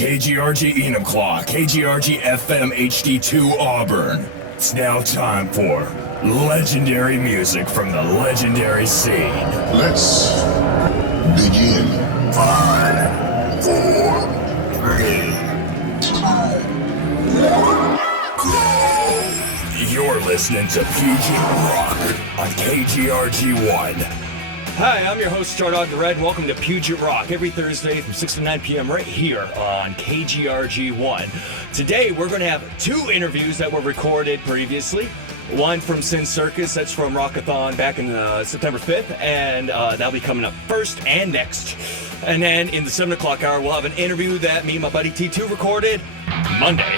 KGRG Enumclaw, KGRG-FM HD2 Auburn. It's now time for legendary music from the legendary scene. Let's begin. 5, 4, 3, 2, 1. You're listening to Puget Rock on KGRG-1. Hi, I'm your host, Stardog the Red. Welcome to Puget Rock every Thursday from 6 to 9 p.m. right here on KGRG-1. Today, we're going to have two interviews that were recorded previously. One from Sin Circus, that's from Rockathon back in September 5th, and that'll be coming up first and next. And then in the 7 o'clock hour, we'll have an interview that me and my buddy T2 recorded Monday.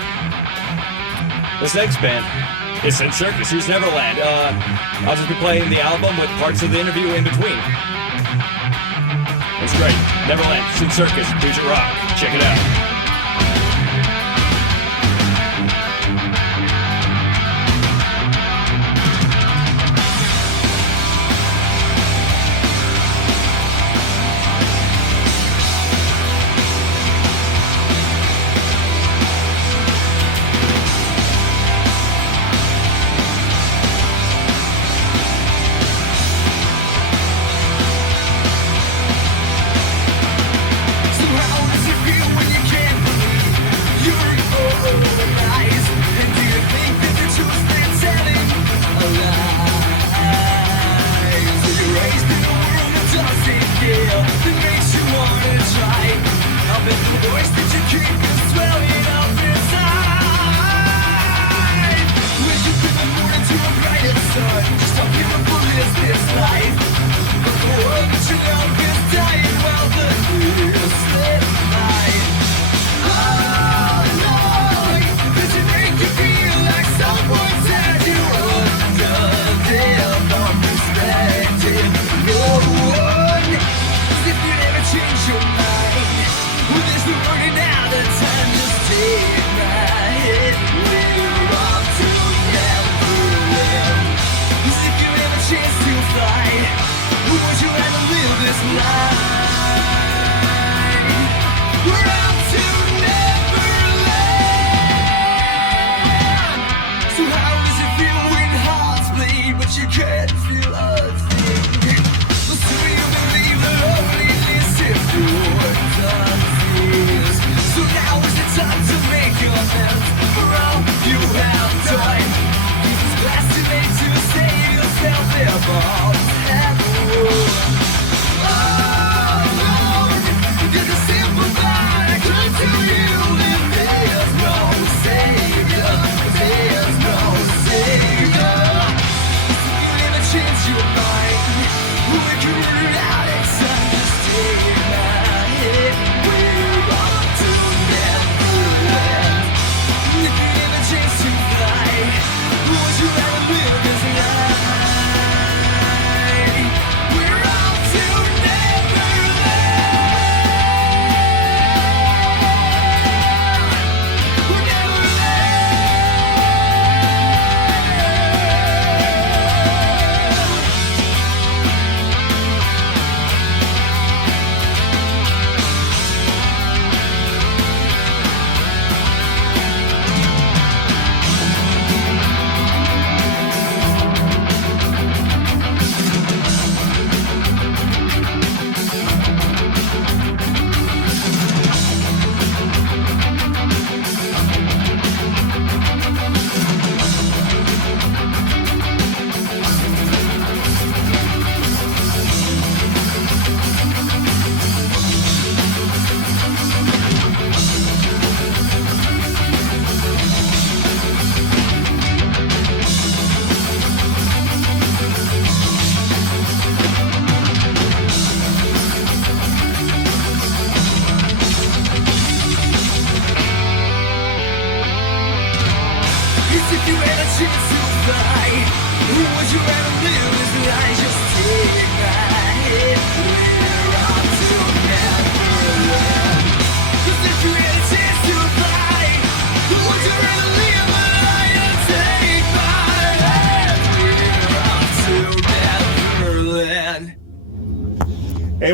This next band is Sin Circus. Here's Neverland. I'll just be playing the album with parts of the interview in between. It's great. Neverland, Sin Circus, Puget Rock. Check it out.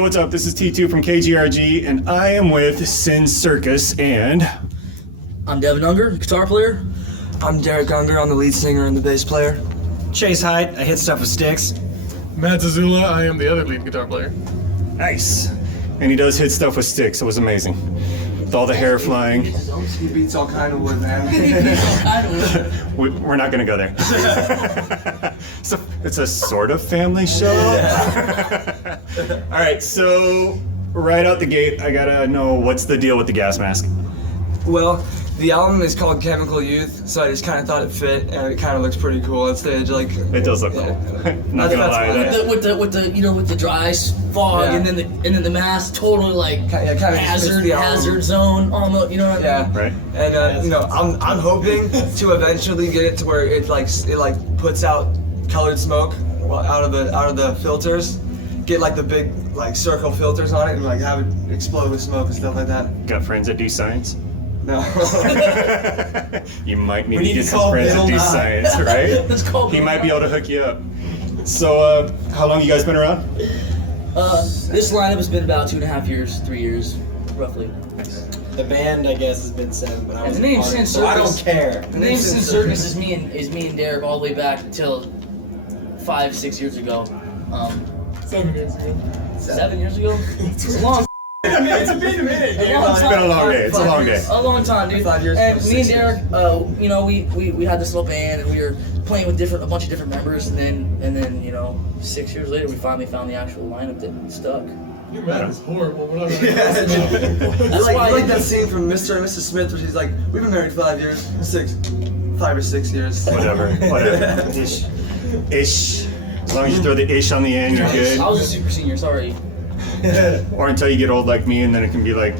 what's up? This is T2 from KGRG, and I am with Sin Circus, and... I'm Devin Unger, guitar player. I'm Derek Unger, I'm the lead singer and the bass player. Chase Hyde, I hit stuff with sticks. Matt Zazula, I am the other lead guitar player. Nice. And he does hit stuff with sticks. It was amazing. With all the hair flying. He beats all kind of wood, man. We're not going to go there. So it's a sort of family show. All right, so right out the gate, I got to know what's the deal with the gas mask? Well, the album is called Chemical Youth, so I just kind of thought it fit, and it kind of looks pretty cool on stage. Like it does look cool. Not gonna lie. With the dry fog, Yeah. and then the mask, totally like kind of hazard zone almost. You know what I mean? Yeah. Right. And I'm hoping to eventually get it to where it puts out colored smoke out of the filters. Get like the big like circle filters on it and like have it explode with smoke and stuff like that. Got friends that do science? No. You might need We to need get to some call friends that Bill do Nye. science, right? Let's call He Bill might be Nye. able to hook you up. So, how long you guys been around? This lineup has been about 2.5 years, 3 years, roughly. The band, I guess, has been 7, but I And was the name part of Sin it, so I Circus. don't care. The name Sin Circus is me and Derek all the way back until 5-6 years ago. 7 years ago. 7 years ago? It's a long It's been a minute. It's been a long day. It's a long day. A long time, dude. 5 years. And me and Derek, we had this little band, and we were playing with a bunch of different members, and then 6 years later, we finally found the actual lineup that stuck. Your math is horrible. We're not That's why- like that scene from Mr. and Mrs. Smith where she's like, we've been married 5 years, 5 or 6 years. Whatever. Ish. Ish. As long as you throw the ish on the end, you're good. I was a super senior, sorry. Or until you get old like me, and then it can be like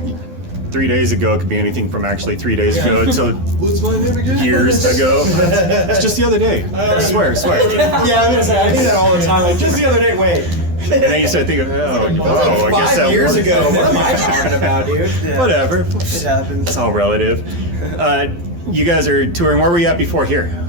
3 days ago. It could be anything from actually 3 days ago until What's my name again? years ago. It's just the other day. I swear. Yeah, I'm gonna say, I do that all the time. Like, just the other day, wait. And then you start thinking, I guess 5 that years worked. ago, what am I talking about, dude? Yeah. Whatever. It happens. It's all relative. You guys are touring. Where were you at before here?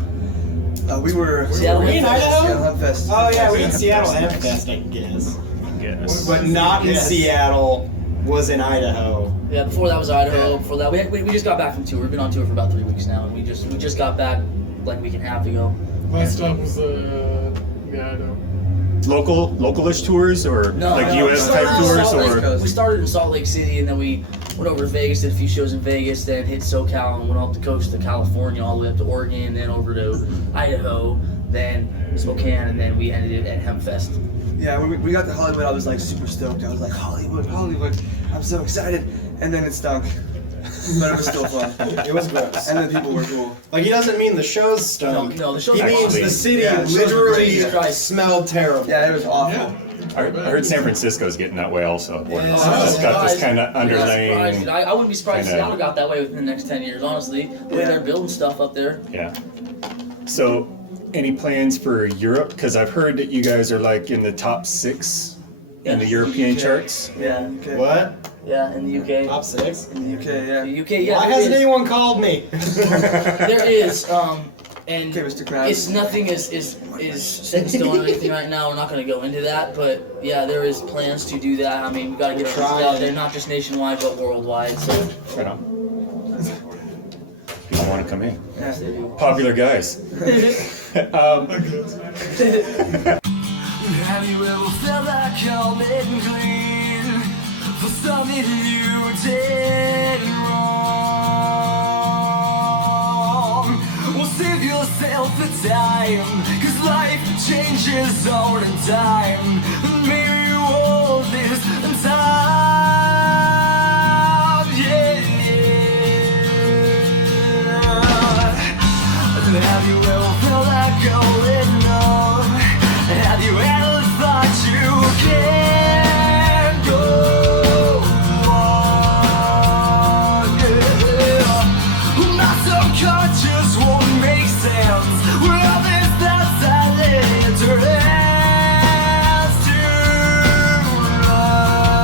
We were Seattle in Idaho? Seattle Fest. Oh, yeah, we in Seattle Fest, I guess. Yes. But not in Yes. Seattle, was in Idaho. Yeah, before that was Idaho. Before that, we just got back from tour. We've been on tour for about 3 weeks now, and we just got back like a week and a half ago. Last stop was I know. Localish tours or US type tours or We started in Salt Lake City, and then we went over to Vegas, did a few shows in Vegas, then hit SoCal, and went up the coast to California, all the way up to Oregon, then over to Idaho, then Spokane, and then we ended it at Hempfest. Yeah, when we got to Hollywood, I was like super stoked. I was like, Hollywood. I'm so excited. And then it stunk. But it was still fun. It was gross. And then people were cool. Like, he doesn't mean the shows stunk. No, the shows He means actually- the city Yeah, the shows were literally great. smelled terrible. Yeah, it was awful. Yeah. I heard San Francisco's getting that way also. Yeah. It's just got this kind of I'm not underlaying. surprised, dude. I wouldn't be surprised if kinda- Seattle got that way within the next 10 years, honestly. The way Yeah. they're building stuff up there. Yeah. So, any plans for Europe? Because I've heard that you guys are like in the top 6 in the European charts. Yeah, Okay. What? yeah, in the UK. Top 6? In the UK, yeah. The UK, yeah. Why there hasn't is. anyone called me? There is, and Okay, Mr. Krabs. it's nothing is set in stone or anything right now. We're not going to go into that, but yeah, there is plans to do that. I mean, we got to get our message out there, not just nationwide, but worldwide. So, Right on. People want to come in. Yeah. Popular guys. Have you ever felt like calm and clean for something you did wrong? Well, save yourself the time, 'cause life changes all the time. Maybe you hold this time, yeah. Have you ever felt like going on? Have you ever thought you can go on? Yeah. My subconscious won't make sense. Well, this that's silent turns to love.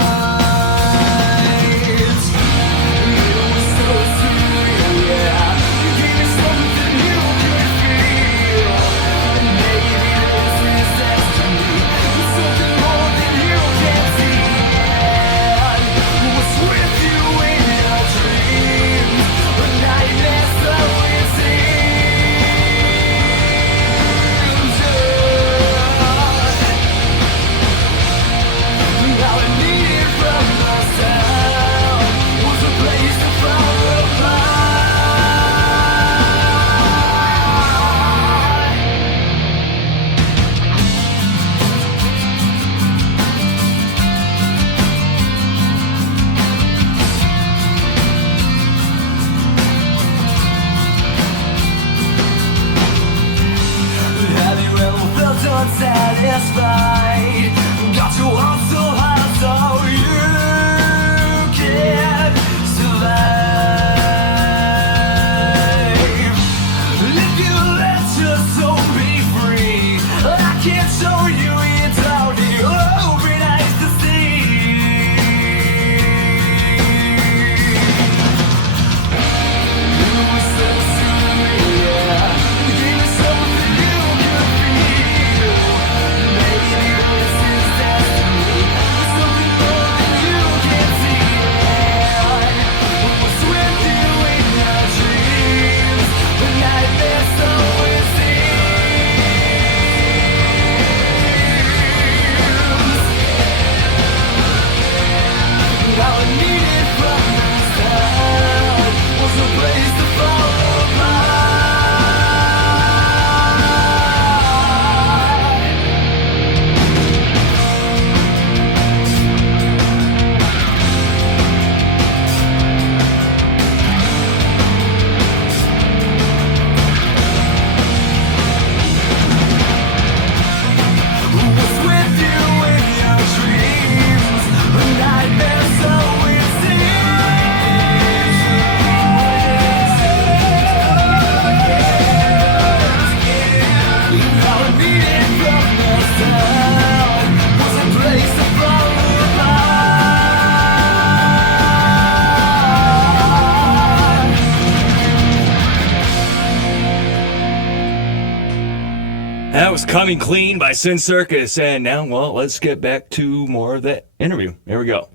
was Coming Clean by Sin Circus. And now, well, let's get back to more of that interview. Here we go.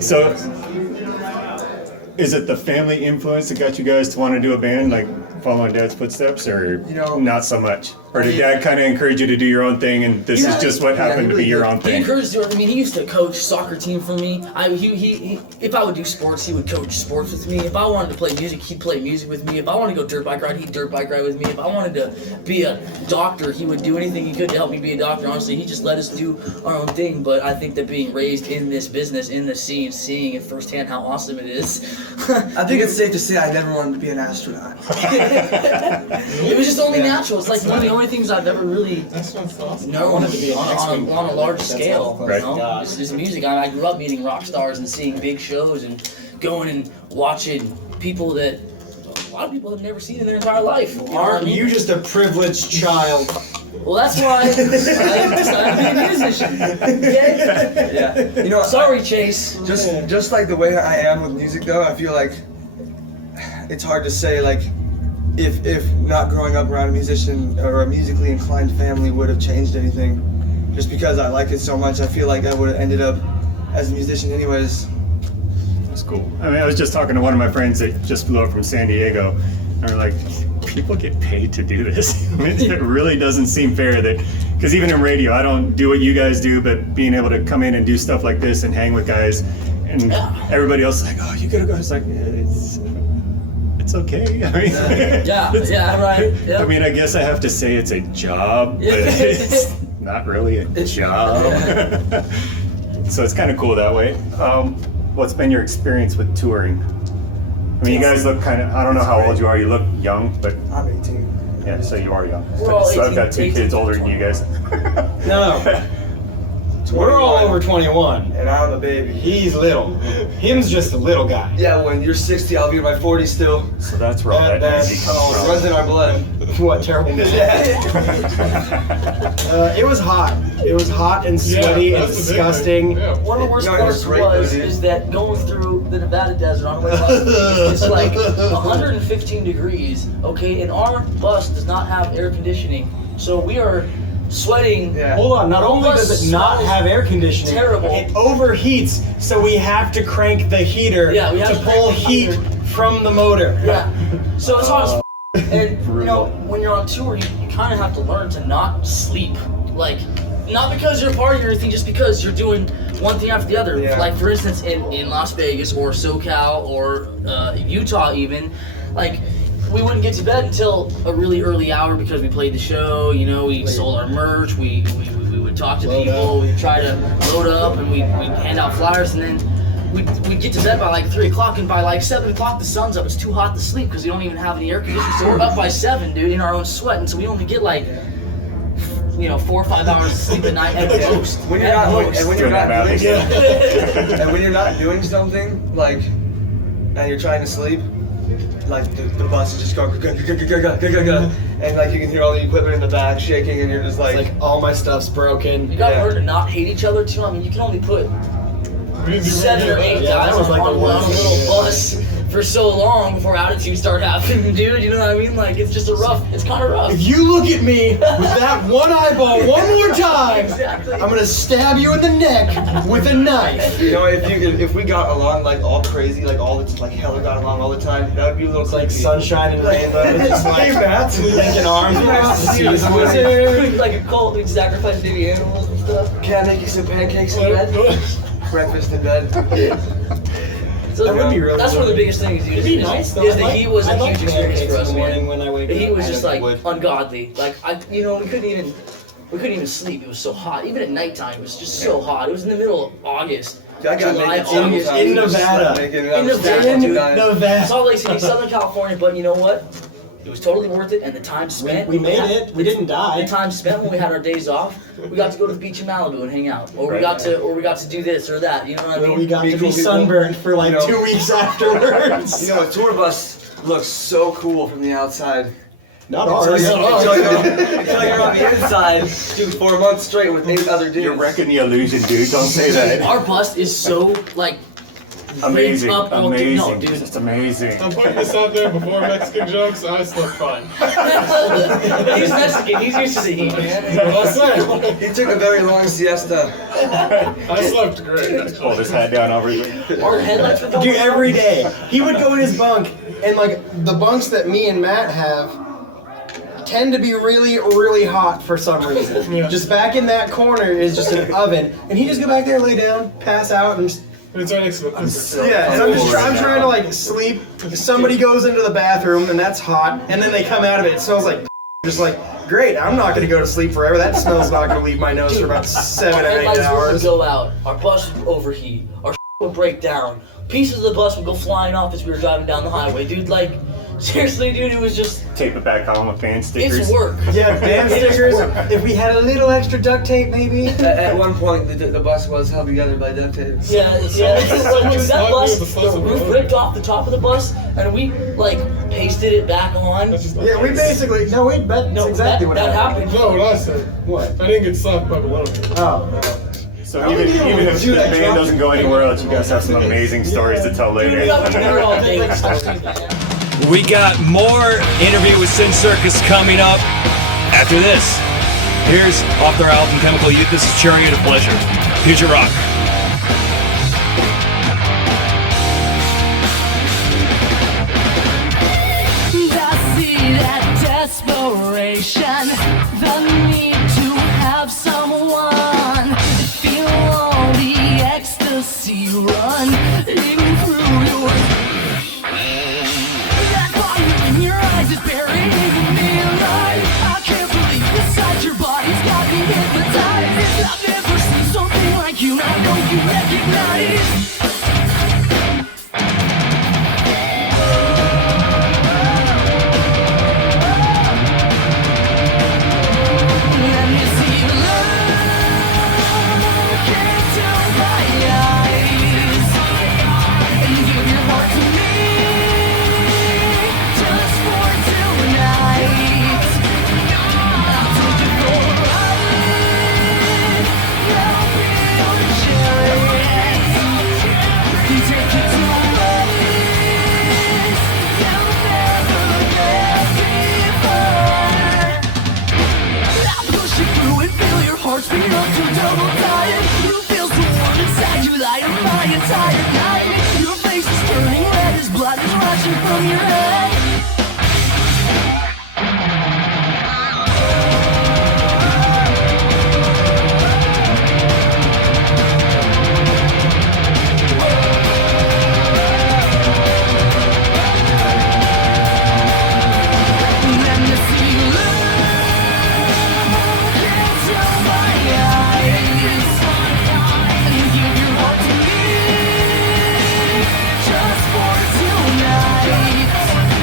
So, is it the family influence that got you guys to want to do a band, like following Dad's footsteps, or not so much? Or did Dad kind of encourage you to do your own thing, and this is just what happened to be your own He thing? encouraged me. I mean, he used to coach soccer team for me. He if I would do sports, he would coach sports with me. If I wanted to play music, he'd play music with me. If I wanted to go dirt bike ride, he'd dirt bike ride with me. If I wanted to be a doctor, he would do anything he could to help me be a doctor. Honestly, he just let us do our own thing. But I think that being raised in this business, in the scene, seeing it firsthand how awesome it is. I think it's safe to say I never wanted to be an astronaut. It was just only natural. It's like one of the only things I've ever really known on a large scale. Right. You know? It's music. I grew up meeting rock stars and seeing big shows and going and watching people that a lot of people have never seen in their entire life. You know what I Aren't mean? you just a privileged child? Well, that's why I decided to be a musician. Okay? Yeah. You know, Sorry, Chase. just like the way I am with music though, I feel like it's hard to say like if not growing up around a musician or a musically inclined family would have changed anything. Just because I like it so much, I feel like I would have ended up as a musician anyways. That's cool. I mean, I was just talking to one of my friends that just flew up from San Diego, and we're like, people get paid to do this. I mean, it really doesn't seem fair that, because even in radio, I don't do what you guys do, but being able to come in and do stuff like this and hang with guys, and everybody else is like, oh, you gotta go. It's like, it's okay. I mean, Yeah, right. Yep. I mean, I guess I have to say it's a job, but it's not really a job. So it's kind of cool that way. What's been your experience with touring? I mean, you guys look kind of, I don't know how old you are. You look young, but I'm 18. yeah, so you are young. We're all So I've got 18. 2 kids older than you guys. No. We're all over 21. And I'm a baby. He's little. Him's just a little guy. Yeah, when you're 60, I'll be in my 40s still. So that's where all And that that's- energy comes Oh, it from. runs in our blood. What terrible man. It was hot. It was hot and sweaty and that's the big thing. disgusting. Yeah. One of the worst No, it was parts great though, dude. is that going through the Nevada desert on the way to Las Vegas, it's like 115 degrees, okay, and our bus does not have air conditioning, so we are sweating. Yeah. Hold on, not only does it not have air conditioning, Terrible. it overheats, so we have to crank the heater Yeah, we have to to crank pull the heat heater. from the motor. Yeah, so it's hot as and you know, when you're on tour, you kind of have to learn to not sleep, like, not because you're partying or anything, just because you're doing one thing after the other. Yeah. Like, for instance, in Las Vegas or SoCal or Utah even, like, we wouldn't get to bed until a really early hour because we played the show, you know, we sold our merch, we would talk to people, we'd try to load up, and we'd hand out flyers, and then we'd get to bed by like 3 o'clock, and by like 7 o'clock the sun's up. It's too hot to sleep because we don't even have any air conditioning, so we're up by 7, dude, in our own sweat, and so we only get like, you know, 4 or 5 hours of sleep a night at most. When you're At not, most. and when you're not doing Yeah. and when you're not doing something, like, and you're trying to sleep, like the bus is just going, and like you can hear all the equipment in the back shaking, and you're just It's like all my stuff's broken. You gotta Yeah. learn to not hate each other too. I mean, you can only put 7 or 8 Yeah, guys that was like on the a worst. little bus for so long before attitudes start happening, dude. You know what I mean? Like, it's just it's kind of rough. If you look at me with that one eyeball one more time, Exactly. I'm gonna stab you in the neck with a knife. You know, if we got along like all crazy, like all the like hella got along all the time, that would be a little It's like creepy. sunshine and rainbow. It's like linking arms across the seas. Like a cult, we'd sacrifice baby animals and stuff. Can I make you some pancakes in bed? Breakfast in bed. So That would be really that's one of the good. biggest things, dude. It'd be nice though. Is the heat was a I'd like huge experience pancakes for us, in the morning man. when I wake The heat up. was just I like would. ungodly. Like we couldn't even sleep. It was so hot. Even at nighttime, it was just so hot. It was in the middle of August. I got July, naked several August. times. In Nevada. In Nevada, In dude. Nevada. Salt Lake City, Southern California, but you know what? It was totally worth it, and the time spent. We made it. We didn't die. The time spent when we had our days off, we got to go to the beach in Malibu and hang out, or we got to do this or that. You know what I Where mean? we got to Cool be people. sunburned for like You know. 2 weeks afterwards. You know, a tour bus looks so cool from the outside. Not Until ours. you're on the inside, dude, 4 months straight with 8 other dudes. You're wrecking the illusion, dude. Don't say that. Our bus is so like Amazing, Up all amazing, no, dude. just amazing. I'm putting this out there before Mexican jokes. I slept fine. He's Mexican. He's used to the heat, man. Well, I say, He took a very long siesta. I slept great. Actually. Pull this hat down over you. Our headlights were going Dude, every day. He would go in his bunk, and like the bunks that me and Matt have tend to be really, really hot for some reason. Yeah. Just back in that corner is just an oven, and he just go back there, lay down, pass out, and just, It's right next to the yeah. And I'm trying to like sleep. Somebody goes into the bathroom, and that's hot, and then they come out of it. It smells like just like. Great, I'm not gonna go to sleep forever. That smell's not gonna leave my nose for about 7 or 8 headlights would hours. go out. Our bus would overheat. Our would break down. Pieces of the bus would go flying off as we were driving down the highway. Dude, like, seriously, dude, it was just, Tape it back on with band stickers. it's work. Yeah, band stickers. If we had a little extra duct tape, maybe. At one point, the bus was held together by duct tape. Yeah, it's just like, dude, that bus, the fuss the of roof it. ripped off the top of the bus, and we, like, pasted it back on. That's just not Yeah, we basically that's No, exactly what that happened. No, what I said. What? I didn't get sucked by below. Oh. So even if the band doesn't go anywhere else, you guys have some amazing stories to tell Dude, we later. got dinner all day. We got more interview with Sin Circus coming up after this. Here's off their album Chemical Youth. This is Chariot of Pleasure. Puget Rock. I see that desperation, the need to have someone, feel all the ecstasy run, even through your. That fire in your eyes is burying me alive. I can't believe inside your body's got me hypnotized. I've never seen something like you, I know you recognize. Let me see your love into my eyes, and give your heart to me, just for tonight. I'll take you for a ride, I'll be your chariot, take you to a place you'll never get before. I'll push you through and feel your heart speed up to double time. You feel so warm inside, you light up my entire night. Your face is turning red as blood is rushing from your head. Let me see you look into my eyes, and give your heart to me, just for tonight.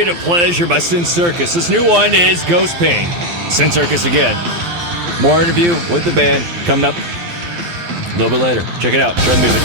Chariot of Pleasure by Sin Circus. This new one is Ghost Pain. Sin Circus again. More interview with the band coming up a little bit later. Check it out. Try to move it.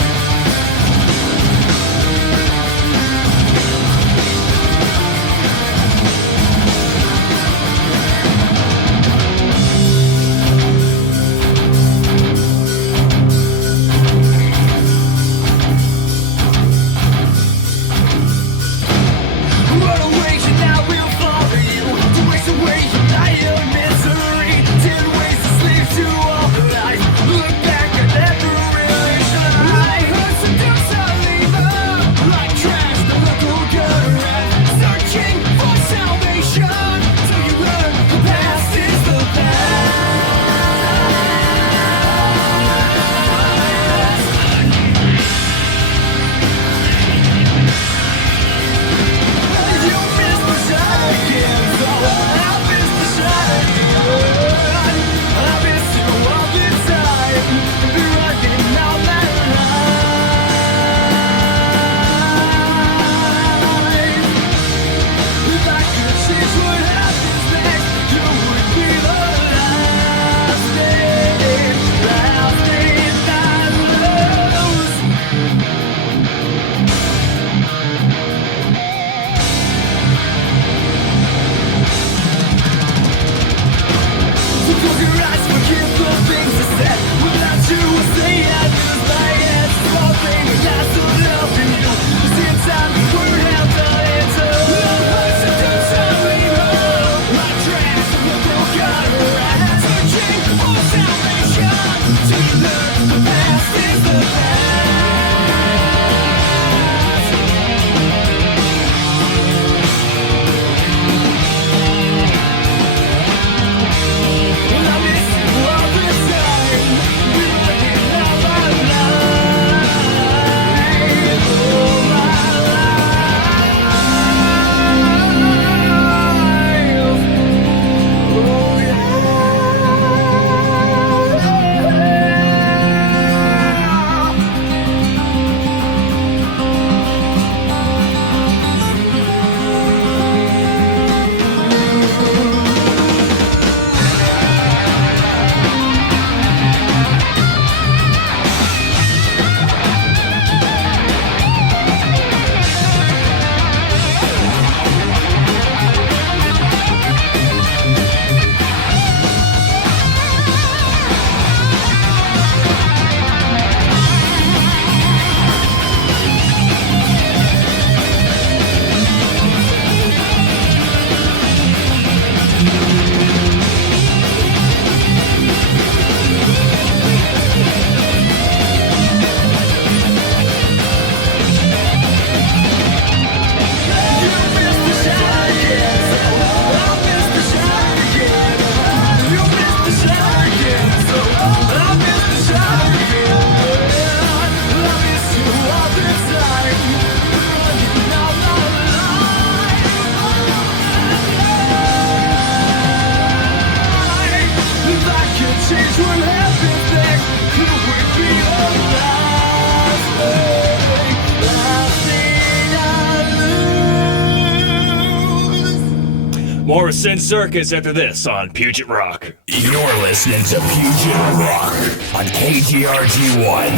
More Sin Circus after this on Puget Rock. You're listening to Puget Rock on KGRG-1.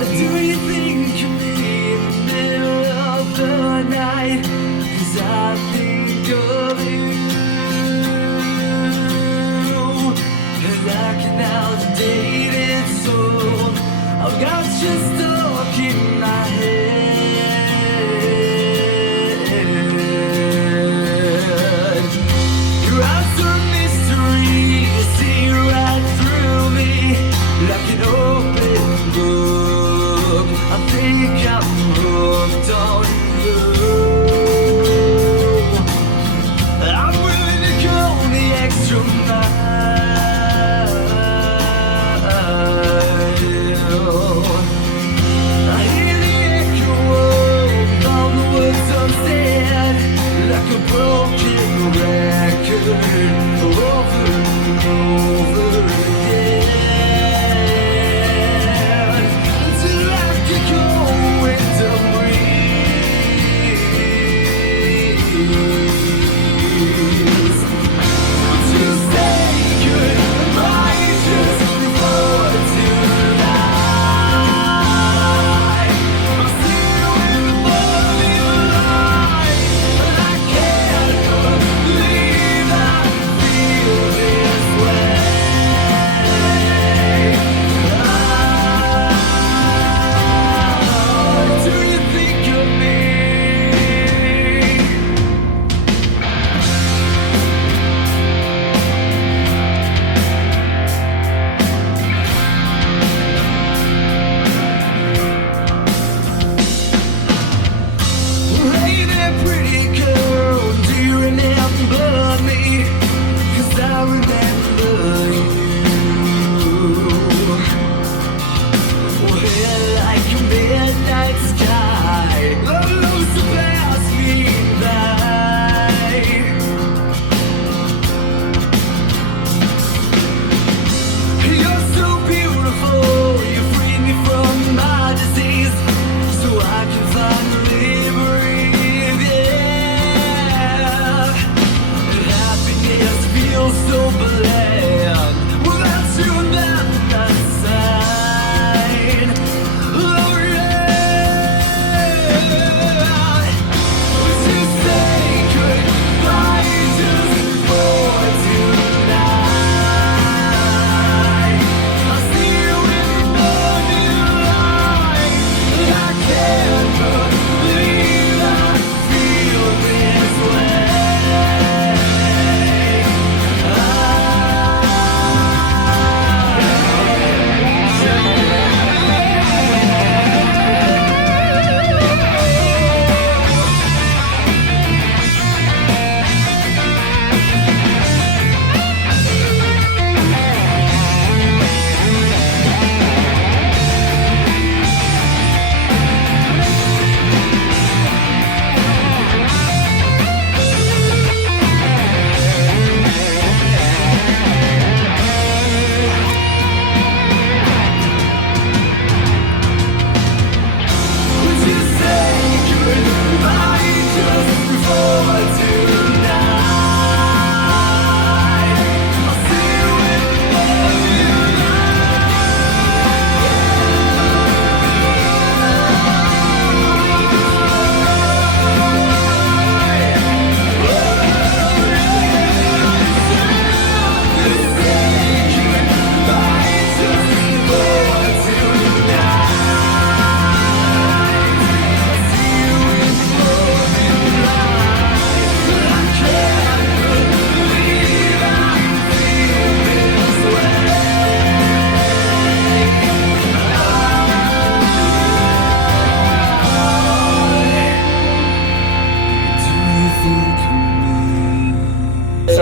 Do you think you be in the middle of the night? 'Cause I think of you, and I can outdate it, so I've got you stuck in my head. Your eyes are mystery, you see right through me like an open book. I think I'm hooked on you. I'm willing to go the extra mile.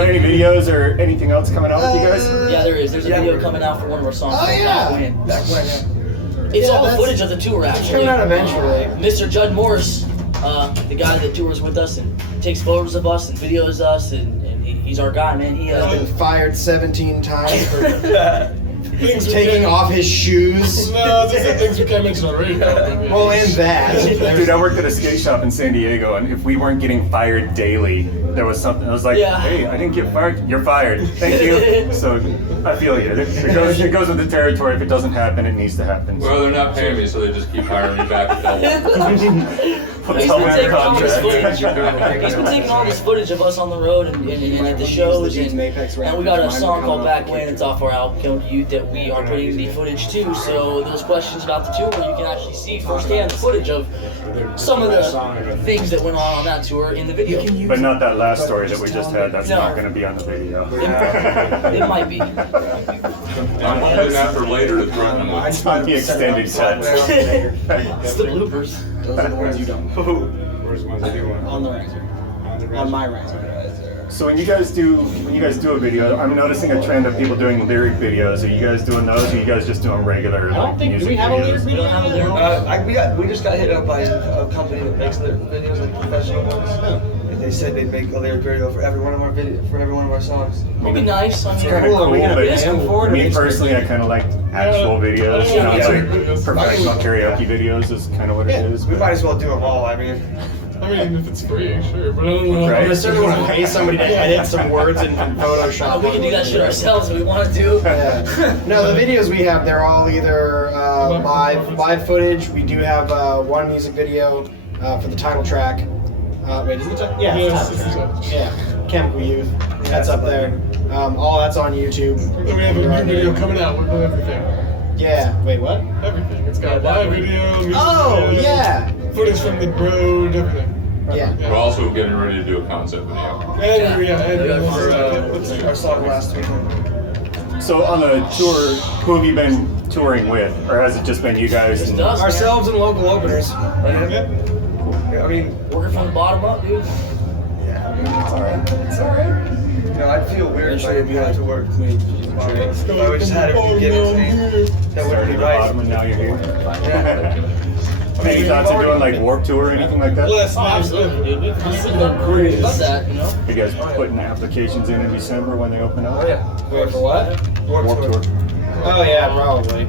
there any videos or anything else coming out with you guys? Yeah, there is. There's a video coming out for one of our songs. Oh, called yeah. Back When. Yeah, It's all the that's- footage of the tour, It's actually. coming out eventually. Mr. Judd Morris, the guy that tours with us and takes photos of us and videos us, and he's our guy, man. He He's been fired 17 times for Things we taking can't- off his shoes. No, these are things we can't mention on radio. Well, and that. Dude, I worked at a skate shop in San Diego, and if we weren't getting fired daily, there was something. I was like, Yeah. hey, I didn't get fired. You're fired. Thank you. So I feel you. It goes with the territory. If it doesn't happen, it needs to happen. Well, they're not paying me, so they just keep hiring me back. He's been taking all this footage. He's been taking all this footage of us on the road and at the shows, and we got a song called Back When. It's off our album Kill Youth that we are putting the footage to. So those questions about the tour, you can actually see firsthand the footage of some of the things that went on that tour in the video. But not that last story that we just had. That's No. not going to be on the video. It might be. I'm hoping that for later to throw them with. It's on the extended cut. It's the bloopers. Those are the ones you don't. Where's the ones I do want? On the riser. On my riser. So when you guys do a video, I'm noticing a trend of people doing lyric videos. Are you guys doing those, or are you guys just doing regular music videos? We don't have a lyric. We just got hit up by a company that makes lyric videos, like professional ones. And they said they'd make a lyric video for every one of our songs. It'd be nice. I mean, Kind of cool, We but just come forward and me make personally, I kind of like actual videos. You know, it's like professional karaoke videos is kind of what it is. We but- might as well do them all. I mean, I mean, if it's free, sure, but I don't know. Right. I certainly want to pay somebody to edit some words in Photoshop. we can do that shit ourselves if we wanted to. Yeah. No, the videos we have, they're all either live footage. We do have one music video for the title track. Wait, is it? Yeah, Yes, it's it's the title track. Yeah, Chemical Youth. That's up there. All that's on YouTube. Then we have a new video coming out with everything. Yeah. Wait, what? Everything. It's got live video, music Oh, video, yeah. footage from the road, everything. Yeah. We're also getting ready to do a concept video. And our song last weekend. So on the tour, who have you been touring with, or has it just been you guys? Just And, us, man. Ourselves and local openers. Yeah, I mean, Working from the bottom up, dude. it's all right. It's all right. you know, I'd feel weird if I didn't have to work. If I just had everything given to me, that wouldn't Started be at the right. bottom and now you're here. Yeah. Any thoughts of doing like Warped Tour or anything like that? Last night, dude. Love that, you know? You guys putting applications in December when they open up? Oh yeah. Wait, for what? Warped Tour. Oh yeah, probably.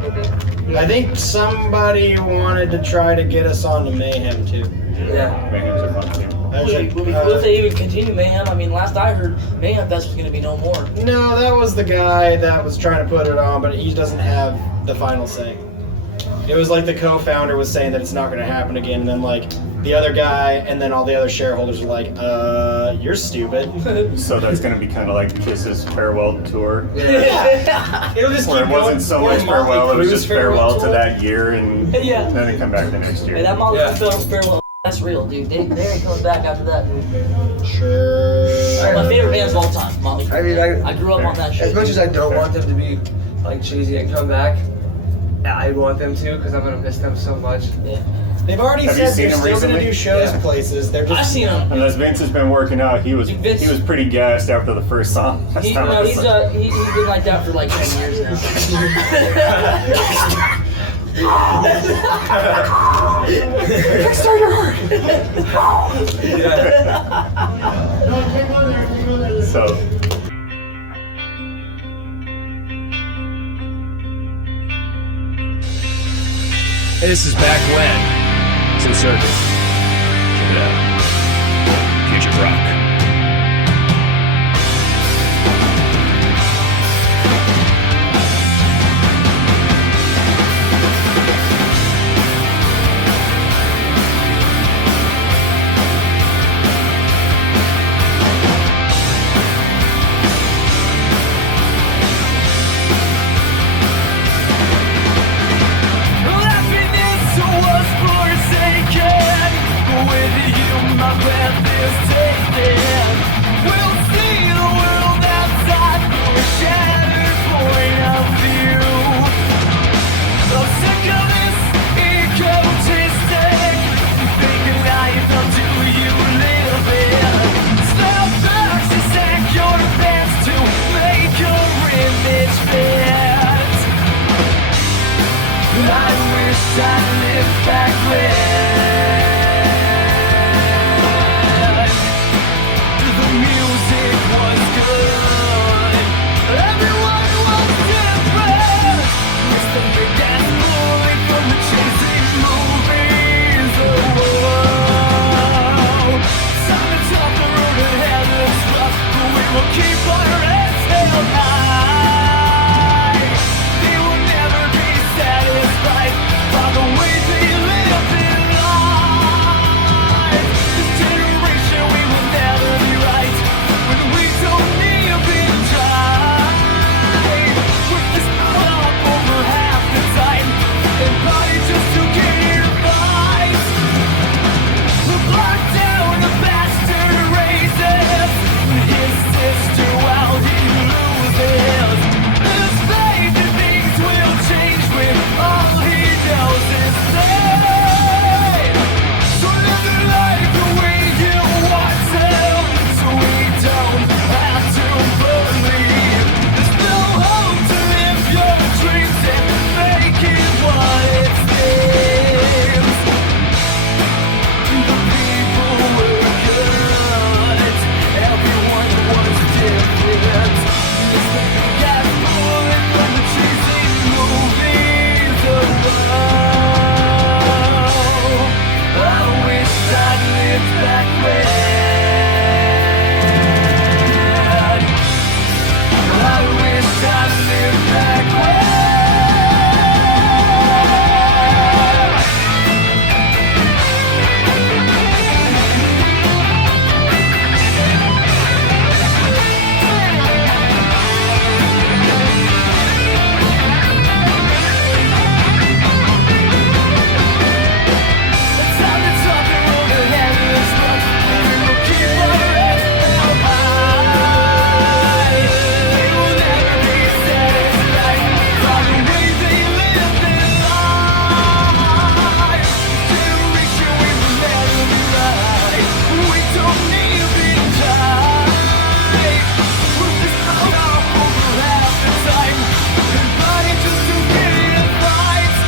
I think somebody wanted to try to get us on to Mayhem too. Yeah. Mayhems are fun too. That's Would like, it be cool if they even continue Mayhem? I mean, last I heard, Mayhem Fest was going to be no more. no, that was the guy that was trying to put it on, but he doesn't have the final say. It was like the co-founder was saying that it's not going to happen again, and then like the other guy and then all the other shareholders were like, you're stupid. So that's going to be kind of like Kiss's farewell tour. Yeah. It'll just Where keep it wasn't going. so Or much Motley farewell, it was Crue's just farewell to tour. that year and Yeah. then they come back the next year. Hey, that Motley Yeah. Crue farewell, that's real, dude. They ain't coming back after that. Sure. My favorite bands of all time, Motley Crue. I mean, I grew up on that shit. As much as I don't want them to be like cheesy and come back, I want them to because I'm gonna miss them so much. Yeah. They've already Have you said seen they're them still going to recently? do shows Yeah. places. They're just. I've seen him. Unless Vince has been working out, he was Vince- pretty gassed after the first song. Last He's time I was he's like- been like that for like 10 years now. Kickstart your heart. So This is Back When Sin Circus. Check it out. Future Rock. Happiness was forsaken. With you, my breath is taken. held high. They will never be satisfied by the way they live their lives. This generation, we will never be right when we don't even try. We're just up over half the time, and body just to get your vibes. We'll block down the bastard races. His sister while he loses. His faith that things will change when all he knows is pain. So live your life the way you want to, so we don't have to believe. There's no hope to live your dreams and make it what it seems. The people were good, everyone was different. Gas pulling from the cheesy movies of love. I wish I'd lived back when. I wish I'd lived back when. It's time to talk and roll the headless run. We'll keep our heads held high. They will never be satisfied by the way they live their lives. Generation, we will never be right. We don't even die. We're just out over half the time, and body just to get in fights.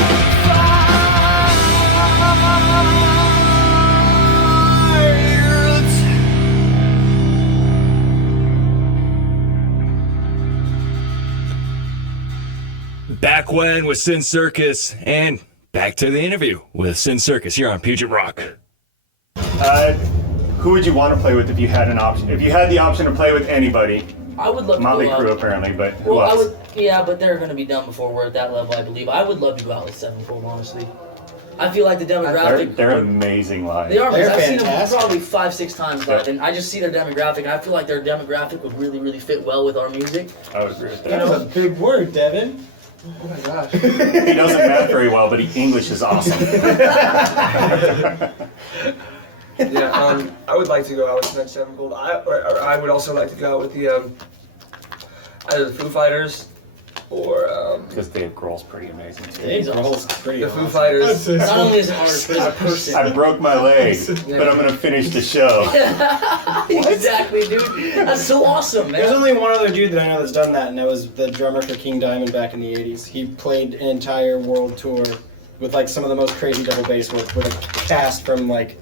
Back when with Sin Circus, and back to the interview with Sin Circus here on Puget Rock. Who would you want to play with if you had an option? If you had the option to play with anybody, I would love to Motley go out. Crue apparently, but who Well, I else? would, yeah, but they're going to be done before we're at that level, I believe. I would love to go out with Sevenfold, honestly. I feel like the demographic. They're amazing live. They are. They're I've seen them fantastic. probably 5-6 times live, and I just see their demographic, and I feel like their demographic would really, really fit well with our music. I would agree with that. You know, That's a big word, Devin. Oh my gosh. He doesn't math very well, but English is awesome. Yeah, I would like to go out with Next Sevenfold. I would also like to go out with the either the Foo Fighters or Because Dave Grohl's pretty amazing too. He's awesome. Pretty the Foo awesome. I'd Fighters. say Not so. only as an artist, but as a person. I broke my leg, but I'm gonna finish the show. Exactly, dude. That's so awesome, There's man. only one other dude that I know that's done that, and that was the drummer for King Diamond back in the 80s. He played an entire world tour with like some of the most crazy double bass work with a cast from like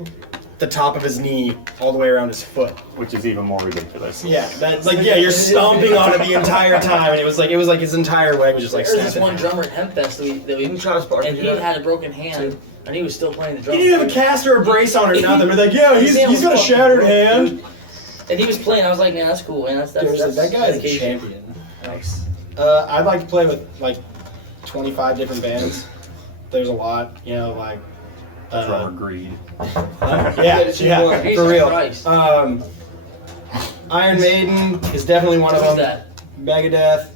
the top of his knee all the way around his foot. Which is even more ridiculous. Yeah, that's like you're stomping on it the entire time, and it was like his entire leg was just like There's this snapping. one drummer at Hempfest that we Travis Barker, and he you know? had a broken hand, and he was still playing the He drums. didn't have a cast or a brace on or nothing. They're like, yeah, His hand he's was got a fucking shattered broke, hand. dude. And he was playing. I was like, man, that's cool, man. That's Seriously, that guy's a dedication. champion. Nice. I'd like to play with like 25 different bands. There's a lot, you know, like. Drummer greed. Yeah, Jesus for real. Christ. Iron Maiden is definitely one of Who's them. that? Megadeth,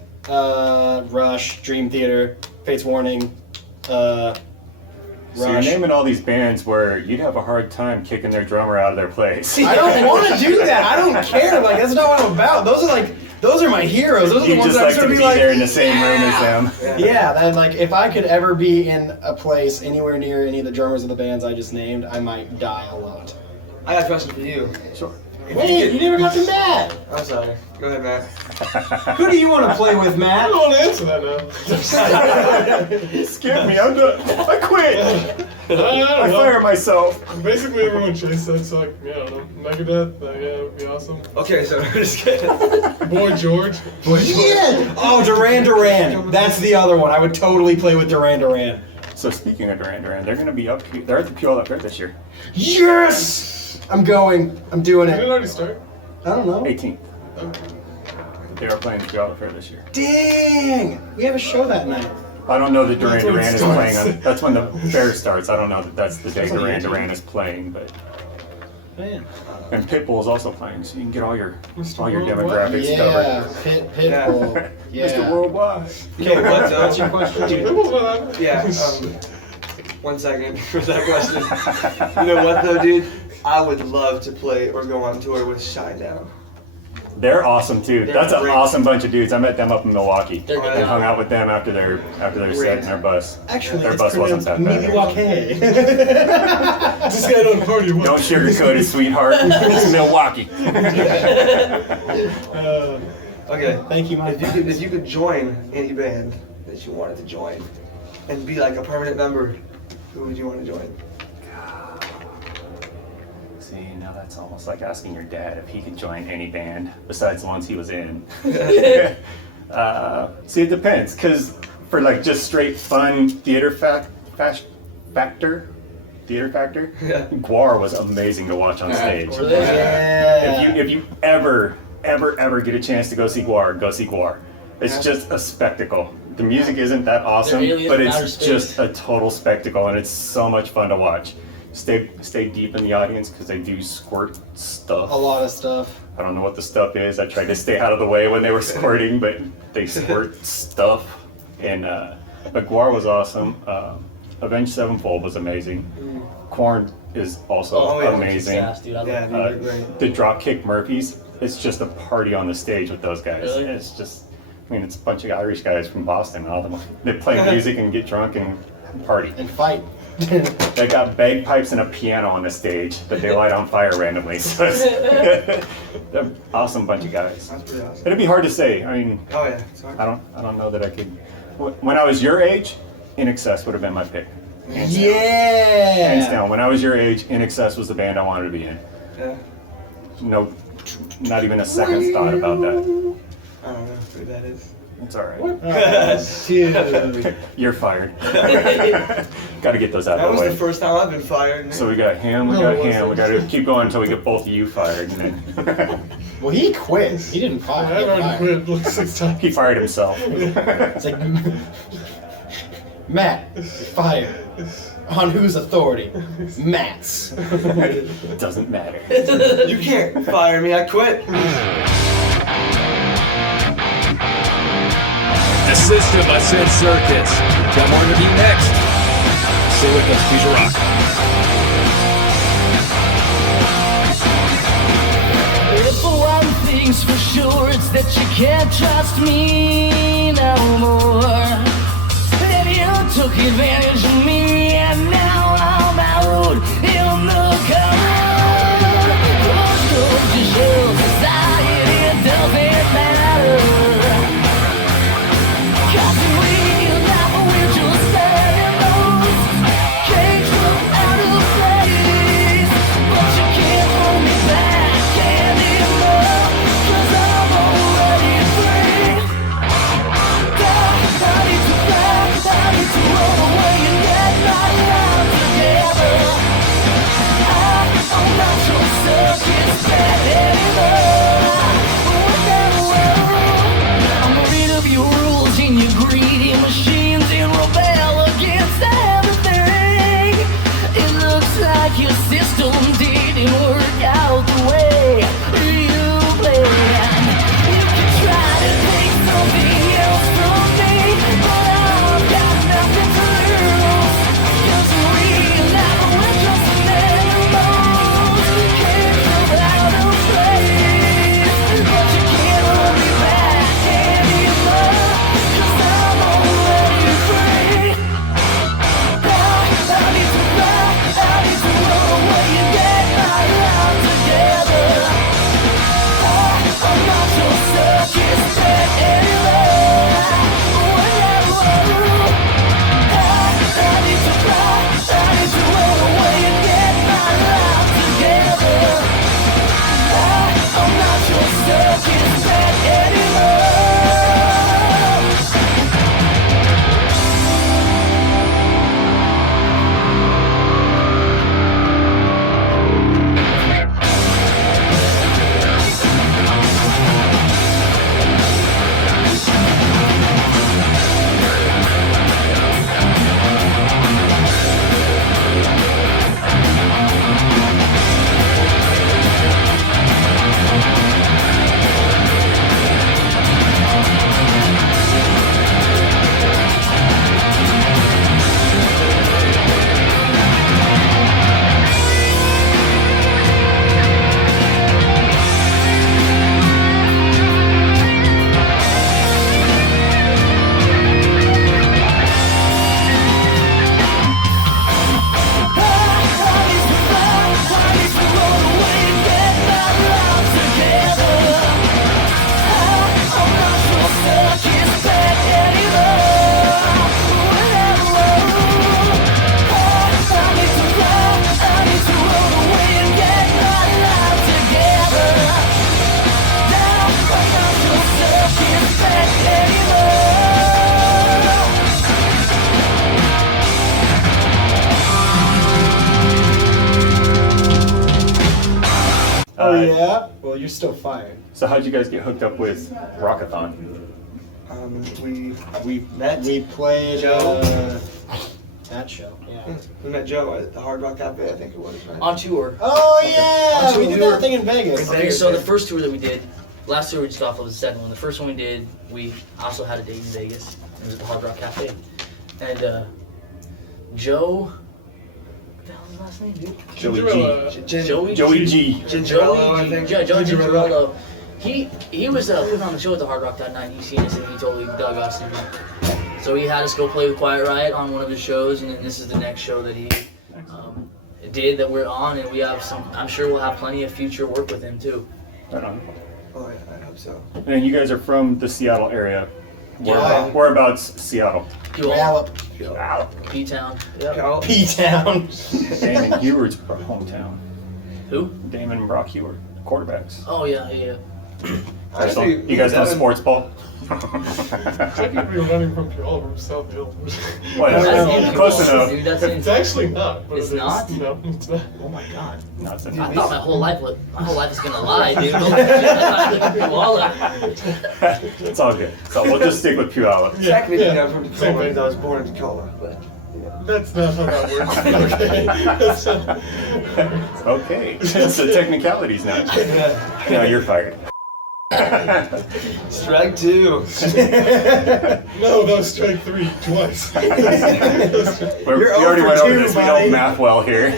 Rush, Dream Theater, Fates Warning, So you're Rush. naming all these bands where you'd have a hard time kicking their drummer out of their place. I don't want to do that. I don't care. Like that's not what I'm about. Those are my heroes. Those are the You ones just that I'm like just to gonna be be like there in the same room as them. Yeah, that like if I could ever be in a place anywhere near any of the drummers of the bands I just named, I might die a lot. I got a question for you. Sure. Wait, you never got to Matt. I'm sorry. Go ahead, Matt. Who do you want to play with, Matt? I don't want to answer that now. You scared me. I'm done. I quit. I don't I know. fire myself. Basically, everyone Chase said, so like, yeah, I don't know. Megadeth, yeah, it would be awesome. Okay, so I'm just kidding. Boy George. Yeah. Oh, Duran Duran. That's the other one. I would totally play with Duran Duran. So speaking of Duran Duran, they're going to be up here. They're at the Puyallup Fair this year. Yes! I'm going. I'm doing Did it it. already start? I don't know. 18th. They are playing the Job Fair this year. Dang! We have a show that night. I don't know that Duran That's when it Duran is starts. playing on. That's when the fair starts. I don't know that that's the day Duran Duran is playing, but. Man. And Pitbull is also playing, so you can get all your Mr. demographics Yeah, covered. Pitbull. Yeah. Mr. Worldwide. Okay, what's What's your question? Yeah, 1 second for that question. You know what though, dude? I would love to play or go on tour with Shinedown. They're awesome too. They're That's an great. awesome bunch of dudes. I met them up in Milwaukee. They're good. I hung out with them after their set in their bus. Actually, their it's bus wasn't that bad. Milwaukee. This guy don't party. Don't sugarcoat it, sweetheart. It's Milwaukee. Okay. Thank you, Mike. If you could join any band that you wanted to join and be like a permanent member, who would you want to join? See, now that's almost like asking your dad if he could join any band besides the ones he was in. See, it depends, because for like just straight fun theater factor, Yeah. Gwar was amazing to watch on stage. Yeah. If you ever get a chance to go see Gwar, go see Gwar. It's just a spectacle. The music isn't that awesome, They're aliens but from it's outer space. just a total spectacle, and it's so much fun to watch. Stay deep in the audience because they do squirt stuff. A lot of stuff. I don't know what the stuff is. I tried to stay out of the way when they were squirting, but they squirt stuff. And Gwar was awesome. Avenged Sevenfold was amazing. Korn is also Oh, yeah. amazing. Ass, dude. I love Yeah, it. dude, they're great. The Dropkick Murphys, it's just a party on the stage with those guys. Really? It's just, I mean, it's a bunch of Irish guys from Boston. And all them, they play music and get drunk and party. And fight. They got bagpipes and a piano on the stage that they light on fire randomly. So it's, they're an awesome bunch of guys. That's pretty awesome. It'd be hard to say. I mean, Oh yeah. Sorry. I don't know that I could. When I was your age, In Excess would have been my pick. Hands down. Hands Yeah. down. When I was your age, In Excess was the band I wanted to be in. Yeah. No, not even a second thought about that. I don't know who that is. It's all right. Dude. You're fired. Got to get those out That of was the the way. first time I've been fired. So we got him, we got him. We got to keep going until we get both of you fired, and then Well, he quit. He didn't fire. I've He already fired. quit like 6 times. he fired himself. It's like, Matt, you're fired. On whose authority? Matt's. It doesn't matter. You can't fire me. I quit. The System Sin Circus. Got more interview next. Stay with us, Puget Rock. If one thing's for sure, it's that you can't trust me no more. That you took advantage of me, and now I'm out in the cold. Close doors to show society doesn't matter. 'Cause we laugh, we're just standing loose. Caged up out of place, but you can't hold me back anymore. 'Cause I'm already free. I need to fly, I need to run away and get you're still fired. So how'd you guys get hooked up with Rockathon? We met We played Joe. that show. Yeah. We met Joe at the Hard Rock Cafe, I think it was, right? On tour. Oh yeah, So we we did were- that thing in Vegas. Okay, so the first tour that we did, last tour we just got off of the second one. The first one we did, we also had a date in Vegas. It was at the Hard Rock Cafe. And Joe, what the hell is his last name, dude? Cinderella. Joey G. Gingerello, I think. Joe Gingerello. He was putting on the show at the Hard Rock that night. He seen us and he totally dug us. And so he had us go play with Quiet Riot on one of his shows, and then this is the next show that he did that we're on, and we have some. I'm sure we'll have plenty of future work with him too. Right on. Oh, yeah, I hope so. And then you guys are from the Seattle area. Yeah. Whereabouts Seattle? Gallup, Wow. P-Town. Yep. Cal- P-Town. Damon Heward's hometown. Who? Damon and Brock Heward, quarterbacks. Oh yeah. Actually, You guys know Devin- sports ball? Technically, we're running from Puyallup from South Hill. Whatever. That's Close insane, enough. dude. That's It's insane. actually not. But It's it is. not? No, it's not. Oh my god. Nuts and I nuts. thought my whole life was gonna lie, dude. I thought I lived in Puyallup. It's all good. So we'll just stick with Puyallup. Technically, Yeah. I'm from Same Tacoma thing. because I was born in Tacoma, but That's not how that works. Okay. That's not- Okay. It's the technicalities now. Now you're fired. strike two. No, that was strike three twice. We You're already 0 went for over 2, this. We buddy. don't math well here.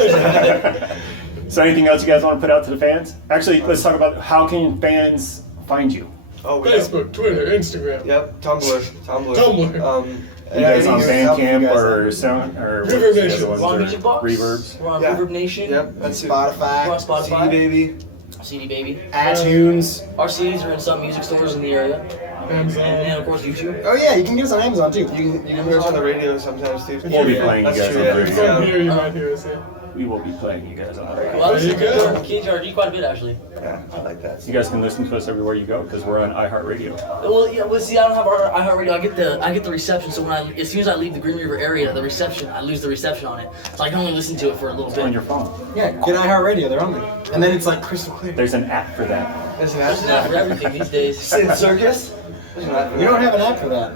So anything else you guys want to put out to the fans? Actually, let's talk about how can fans find you? Oh, we have, Facebook, Twitter, Instagram. yep, Tumblr. Tumblr. You guys on any help you Bandcamp guys or need. Sound or Reverb what's the Nation. other ones We're on that are- Music Box. Reverbs. We're on Yeah. Reverb Nation. Yep, that's it. We're on Spotify, Spotify. CD Baby. CD Baby. iTunes. Our CDs are in some music stores in the area, and then of course YouTube. Oh yeah, you can get us on Amazon too. You can hear us on the radio sometimes too. We'll be playing you That's guys true, on yeah. the If radio. I'm here, you might hear us. Yeah. We will be playing you guys on the radio. Well, I listen There you go. to KGRG quite a bit actually. Yeah, I like that. You guys can listen to us everywhere you go because we're on iHeartRadio. Well, yeah. Well, see, I don't have our iHeartRadio. I get the reception. So as soon as I leave the Green River area, the reception, I lose the reception on it. So I can only listen to it for a little It's on bit. your phone. Yeah, get iHeartRadio. They're on there, and then it's like crystal clear. There's an app for that. There's an There's an app for everything these days. Sin Circus. There's an app for We that. don't have an app for that.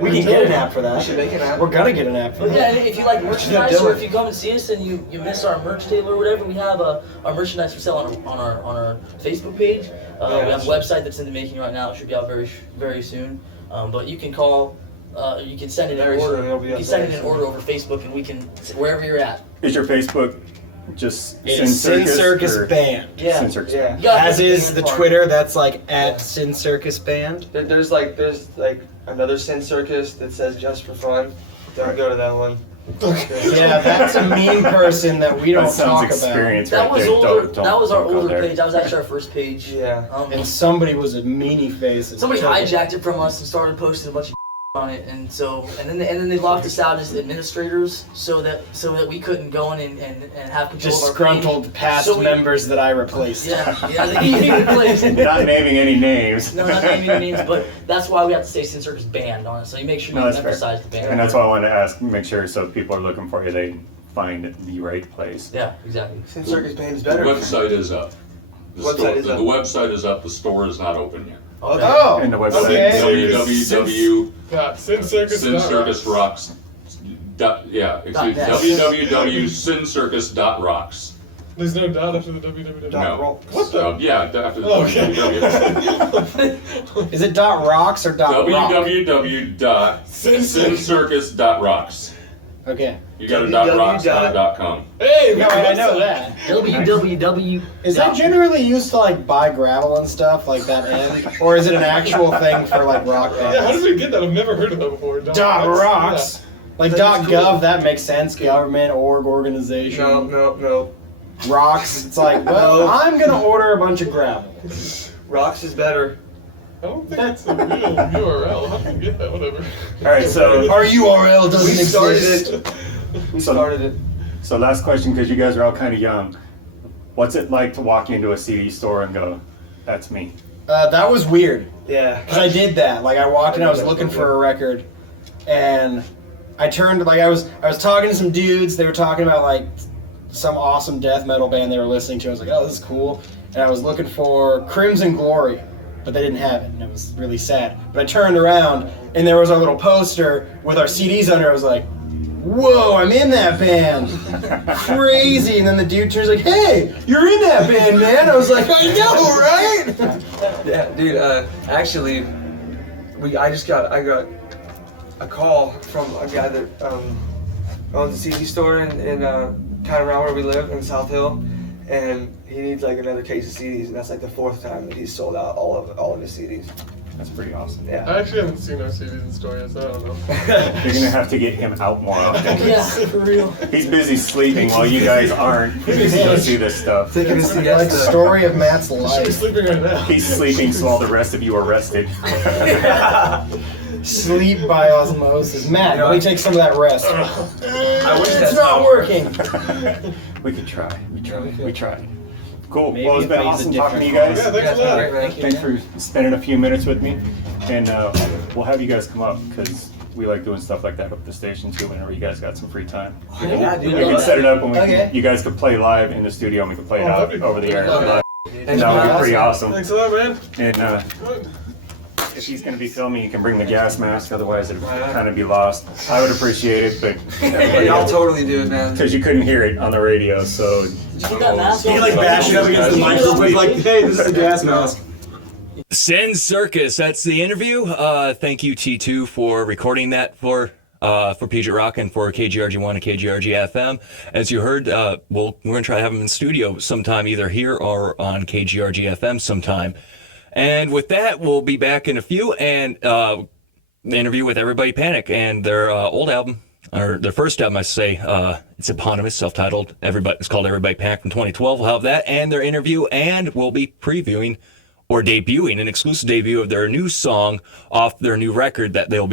We can get an app for that. We should make an app. We're gonna get an app for But yeah, that. and if you like merchandise Dylan. or if you come and see us and you miss our merch table or whatever, we have our merchandise for sale on our Facebook page. We have a website that's in the making right now. It should be out very soon. But you can call, you can send it in Very soon, order. it'll be You up can send it very in soon. order over Facebook, and we can wherever you're at. Is your Facebook just It's Sin Circus or Band. Yeah. Sin Circus? Yeah. You gotta As put is band the part. Twitter. That's like at Sin Circus Band. There's like another Sin Circus that says just for fun. Don't go to that one. Yeah, that's a mean person that we don't That sounds talk experience That right was there. older. Don't That was our don't go older there. page. That was actually our first page. Yeah. about. And somebody was a meanie face. and Somebody took it. hijacked it from us and started posting a bunch of on it, and then they locked us out as administrators so that we couldn't go in and have control of our Disgruntled page. past So we- members that I replaced. Yeah, they replaced. Not naming any names. No, not naming any names, but that's why we have to say Sin Circus Band on it. So you make sure No, you that's fair. emphasize the band. And that's why I wanted to ask, make sure so if people are looking for you, they find the right place. Yeah, exactly. Sin Circus Band is The better. website is up. The Website is up. The website is up. The store is not open yet. Oh, And the website. okay. www. Sin Circus. Sin Circus Rocks. Yeah, excuse net. www.sincircus.rocks. There's no dot after the www. No. What the? Yeah, after the Okay. www. Is it dot .rocks or dot .rock? www.sincircus.rocks. Okay. You got a .rocks, not a .com. Hey, No, I know that. www. Is that generally used to like buy gravel and stuff like that end, or is it an actual thing for like rock Yeah, how did bands? we get that? I've never heard of that before. Dot rocks. Like That dot is gov, cool. that makes sense. Government, org, organization. No. Rocks. It's like, well, No. I'm gonna order a bunch of gravel. Rocks is better. I don't think that's a real URL. How did we get that? Whatever. All right, so Our URL doesn't We started exist. it. We started it. so last question, because you guys are all kind of young. What's it like to walk into a CD store and go, "That's me"? That was weird. Yeah. Cause I did that. Like I walked in, I was looking for a record, and I turned like I was talking to some dudes. They were talking about like some awesome death metal band they were listening to. I was like, oh, this is cool. and I was looking for Crimson Glory, but they didn't have it, and it was really sad. But I turned around, and there was our little poster with our CDs under it. I was like, whoa, I'm in that band. Crazy. And then the dude turns like, hey, you're in that band, man. I was like, I know, right? Yeah, dude. Actually, I got a call from a guy that owns a CD store in kind of around where we live in South Hill, and he needs like another case of CDs, and that's like the 4th time that he's sold out all of his CDs. That's pretty awesome. Yeah. I actually haven't seen our CDs in store yet, so I don't know. You're gonna have to get him out more often. Yeah, for real. He's busy sleeping while you guys aren't. He's busy to see this stuff. Taking a Like siesta. the story of Matt's She's life. sleeping right now. He's sleeping so while the rest of you are rested. Sleep by osmosis. Matt, let me take some of that rest. I wish It's that's not how- working. We could try. We tried. Cool. Maybe Well, it's if been I use a awesome talking to you different guys. Yeah, thanks a Yeah, lot. great, man. Thanks for spending a few minutes with me, and we'll have you guys come up because we like doing stuff like that up at the station too. Whenever you guys got some free time, Yeah, dude. we can set it up and Okay. you guys could play live in the studio, and we can play it Oh, out that'd be over the air. cool. And that would be pretty awesome. Thanks a lot, man. And Good. if he's going to be filming, you can bring the gas mask. Otherwise, it'd kind of be lost. I would appreciate it, but Hey, I'll totally do it, man. because you couldn't hear it on the radio, so. Did you put that mask on? He like bashing up against the microphone, like, hey, this is the gas mask. Sin Circus, that's the interview. Thank you, T2, for recording that for Puget Rock and for KGRG1 and KGRG-FM. As you heard, we're going to try to have them in studio sometime, either here or on KGRG-FM sometime. And with that, we'll be back in a few and the interview with Everybody Panic and their old album, or their first album, I say. It's eponymous, self-titled. It's called Everybody Panic from 2012. We'll have that and their interview, and we'll be previewing or debuting an exclusive debut of their new song off their new record that they'll be